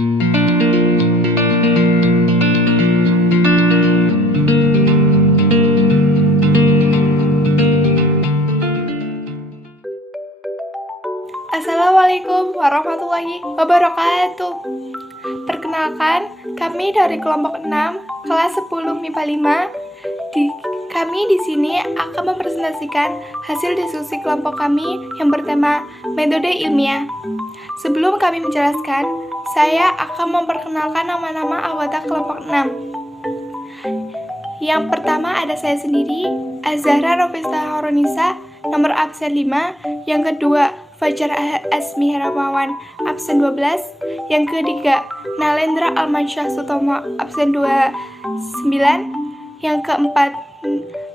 Assalamualaikum warahmatullahi wabarakatuh. Perkenalkan, kami dari kelompok 6, kelas 10 MIPA 5. Kami di sini akan mempresentasikan hasil diskusi kelompok kami yang bertema metode ilmiah. Sebelum kami menjelaskan, saya akan memperkenalkan nama-nama anggota kelompok 6. Yang pertama ada saya sendiri, Azahra Rofista Horonisa, nomor absen 5. Yang kedua, Fajar Asmi Heramawan, absen 12. Yang ketiga, Nalendra Almansyah Sutomo, absen 29. Yang keempat,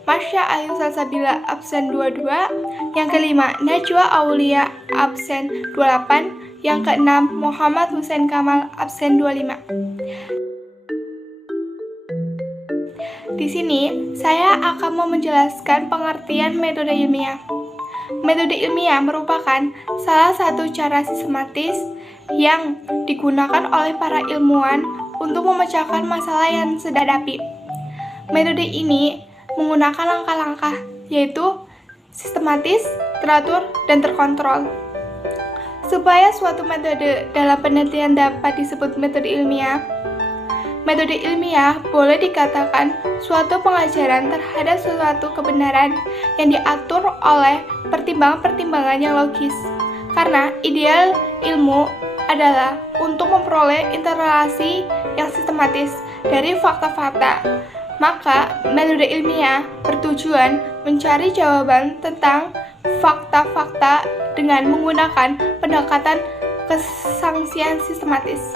Masya Ayu Salsabila, absen 22. Yang kelima, Najwa Aulia, absen 28. Yang keenam, Muhammad Husain Kamal, absen 25. Di sini, saya akan mau menjelaskan pengertian metode ilmiah. Metode ilmiah merupakan salah satu cara sistematis yang digunakan oleh para ilmuwan untuk memecahkan masalah yang sedang dihadapi. Metode ini menggunakan langkah-langkah, yaitu sistematis, teratur, dan terkontrol. Supaya suatu metode dalam penelitian dapat disebut metode ilmiah, metode ilmiah boleh dikatakan suatu pengajaran terhadap suatu kebenaran yang diatur oleh pertimbangan-pertimbangan yang logis. Karena ideal ilmu adalah untuk memperoleh interrelasi yang sistematis dari fakta-fakta. Maka, metode ilmiah bertujuan mencari jawaban tentang fakta-fakta dengan menggunakan pendekatan kesangsian sistematis.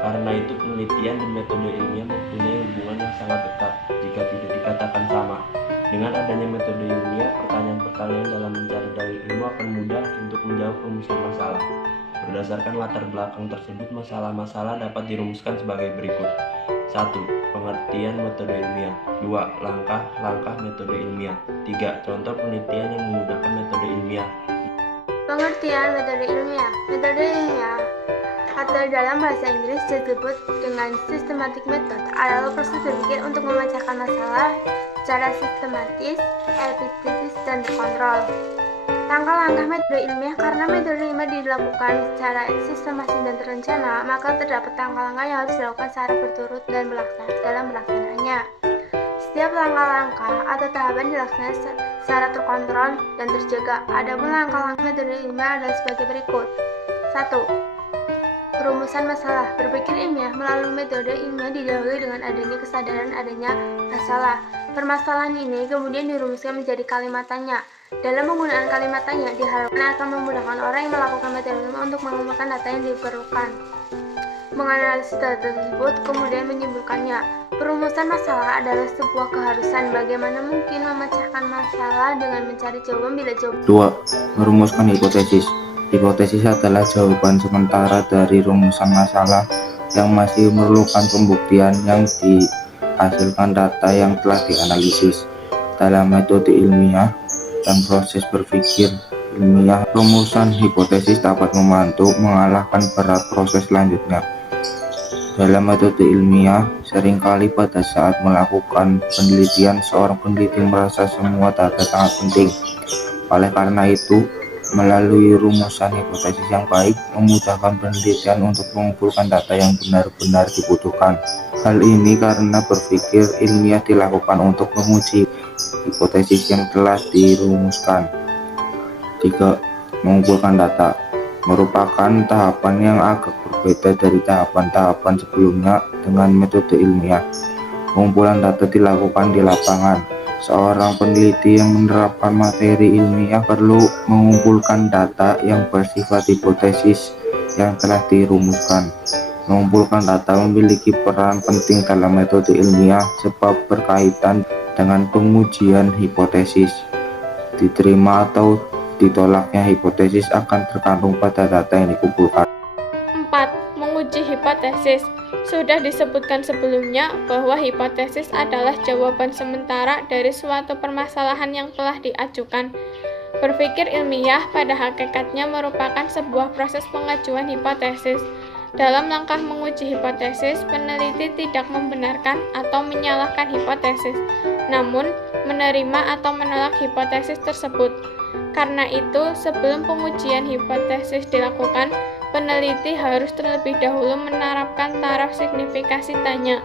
Karena itu penelitian dan metode ilmiah mempunyai hubungan yang sangat dekat, jika tidak dikatakan sama. Dengan adanya metode ilmiah, pertanyaan-pertanyaan dalam mencari dalil ilmu akan mudah untuk menjawab rumusan masalah. Berdasarkan latar belakang tersebut, masalah-masalah dapat dirumuskan sebagai berikut. 1. Pengertian metode ilmiah. 2. Langkah-langkah metode ilmiah. 3. Contoh penelitian yang menggunakan metode ilmiah. Pengertian metode ilmiah. Metode ilmiah atau dalam bahasa Inggris disebut dengan systematic method adalah proses berpikir untuk memecahkan masalah secara sistematis, efektif, dan terkontrol. Langkah-langkah metode ilmiah. Karena metode ilmiah dilakukan secara sistematis dan terencana, maka terdapat langkah-langkah yang harus dilakukan secara berturut dan dalam melaksanakannya. Setiap langkah-langkah atau tahapan dilaksanakan secara terkontrol dan terjaga. Adapun langkah-langkah metode ilmiah adalah sebagai berikut. 1. Perumusan masalah. Berpikir ilmiah melalui metode ilmiah didahului dengan adanya kesadaran adanya masalah. Permasalahan ini kemudian dirumuskan menjadi kalimat tanya. Dalam penggunaan kalimat tanya diharapkan akan memudahkan orang yang melakukan metode ilmiah untuk mengumpulkan data yang diperlukan, menganalisis data tersebut, kemudian menyimpulkannya. Perumusan masalah adalah sebuah keharusan. Bagaimana mungkin memecahkan masalah dengan mencari jawaban bila jawaban. 2. Merumuskan hipotesis. Hipotesis adalah jawaban sementara dari rumusan masalah yang masih memerlukan pembuktian yang dihasilkan data yang telah dianalisis. Dalam metode ilmiah dan proses berpikir ilmiah, rumusan hipotesis dapat membantu mengalahkan berat proses selanjutnya. Dalam metode ilmiah, seringkali pada saat melakukan penelitian, seorang peneliti merasa semua data sangat penting. Oleh karena itu, melalui rumusan hipotesis yang baik memudahkan penelitian untuk mengumpulkan data yang benar-benar dibutuhkan. Hal ini karena berpikir ilmiah dilakukan untuk menguji hipotesis yang telah dirumuskan. 3. Mengumpulkan data merupakan tahapan yang agak berbeda dari tahapan-tahapan sebelumnya. Dengan metode ilmiah, pengumpulan data dilakukan di lapangan. Seorang peneliti yang menerapkan materi ilmiah perlu mengumpulkan data yang bersifat hipotesis yang telah dirumuskan. Mengumpulkan data memiliki peran penting dalam metode ilmiah sebab berkaitan dengan pengujian hipotesis. Diterima atau ditolaknya hipotesis akan tergantung pada data yang dikumpulkan. 4. Menguji hipotesis. Sudah disebutkan sebelumnya bahwa hipotesis adalah jawaban sementara dari suatu permasalahan yang telah diajukan. Berpikir ilmiah pada hakikatnya merupakan sebuah proses pengajuan hipotesis. Dalam langkah menguji hipotesis, peneliti tidak membenarkan atau menyalahkan hipotesis, namun menerima atau menolak hipotesis tersebut. Karena itu, sebelum pengujian hipotesis dilakukan, peneliti harus terlebih dahulu menerapkan taraf signifikasi tanya.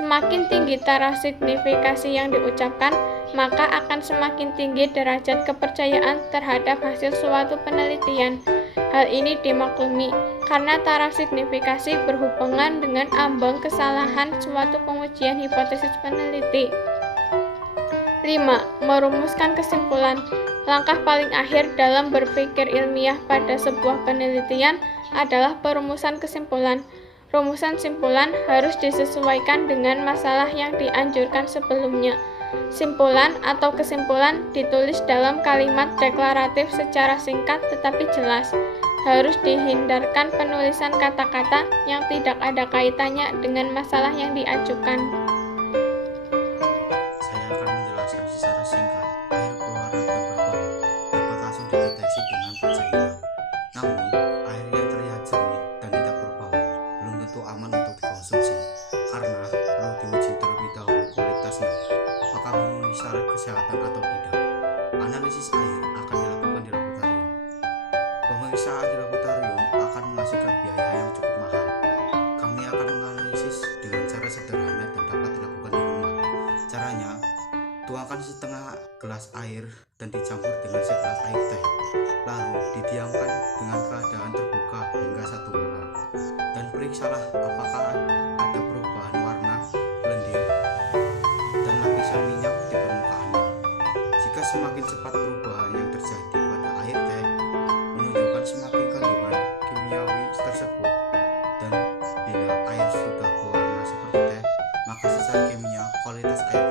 Semakin tinggi taraf signifikasi yang diucapkan, maka akan semakin tinggi derajat kepercayaan terhadap hasil suatu penelitian. Hal ini dimaklumi karena taraf signifikasi berhubungan dengan ambang kesalahan suatu pengujian hipotesis peneliti. 5. Merumuskan kesimpulan. Langkah paling akhir dalam berpikir ilmiah pada sebuah penelitian adalah perumusan kesimpulan. Rumusan simpulan harus disesuaikan dengan masalah yang dianjurkan sebelumnya. Simpulan atau kesimpulan ditulis dalam kalimat deklaratif secara singkat tetapi jelas. Harus dihindarkan penulisan kata-kata yang tidak ada kaitannya dengan masalah yang diajukan. Saya akan menjelaskan secara singkat. Air berwarna dan berbau dapat langsung dideteksi dengan panca indera. Namun, air yang terlihat jernih dan tidak berbau belum tentu aman untuk dikonsumsi karena perlu diuji terlebih dahulu kualitasnya, apakah memenuhi syarat kesehatan atau tidak. Analisis air akan dilakukan di laboratorium. Pemeriksaan di laboratorium akan menghasilkan biaya yang cukup mahal. Kami akan menganalisis dengan cara sederhana dan dapat dilakukan di rumah. Caranya, tuangkan setengah gelas air dan dicampur dengan segelas air teh. Lalu didiamkan dengan keadaan terbuka hingga 1 malam. Dan periksalah apakah ada perubahan warna, lendir, dan lapisan minyak di permukaannya. Jika semakin cepat perubahan yang terjadi pada air teh, menunjukkan semakin kandungan kimiawi tersebut. Dan bila air sudah berwarna seperti teh, maka secara kimia kualitas air